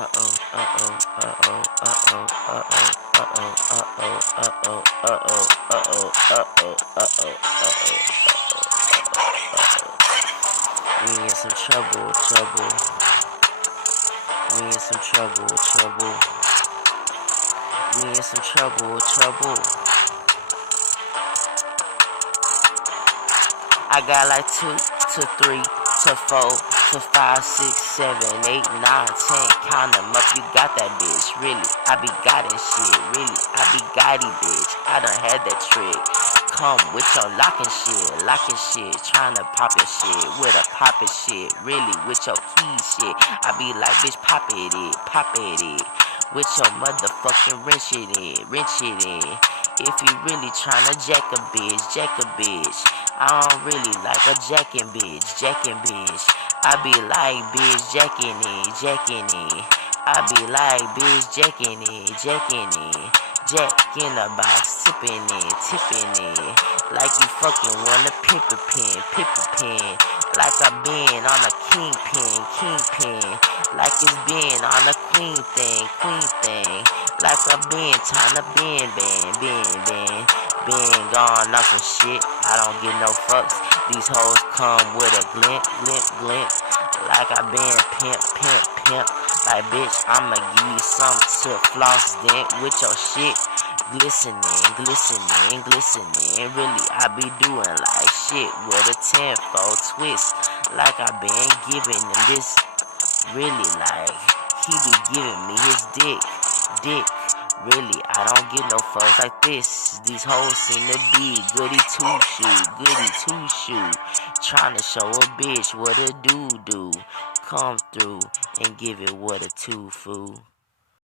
We in some trouble. We in some trouble. We in some trouble. I got like 2 to 3 to 4 to 5, 6, 7, 8, 9, 10. Count them up, you got that bitch. Really, I be guiding shit. Really, I be guiding bitch. I done had that trick. Come with your locking shit. Tryna pop your shit with a poppin' shit. Really, with your key shit. I be like, bitch, pop it. With your motherfucking wrench it in. If you really tryna jack a bitch. I don't really like a jacking bitch. I be like, bitch, jacking it. I be like, bitch, jacking it. Jack in the box, tipping it. Like you fucking wanna pimp a pin. Like I been on a kingpin. Like it's been on a queen thing. Like I been tryna bend. Been gone off some shit, I don't give no fucks. These hoes come with a glint. Like I been pimp. Like bitch, I'ma give you something to floss then with your shit. Glistening. Really, I be doing like shit with a 10-fold twist. Like I been giving him this. Really, like he be giving me his dick. Really, I don't get no fucks like this. These hoes seem to be goody two-shoe. Tryna show a bitch what a do. Come through and give it what a two, fool.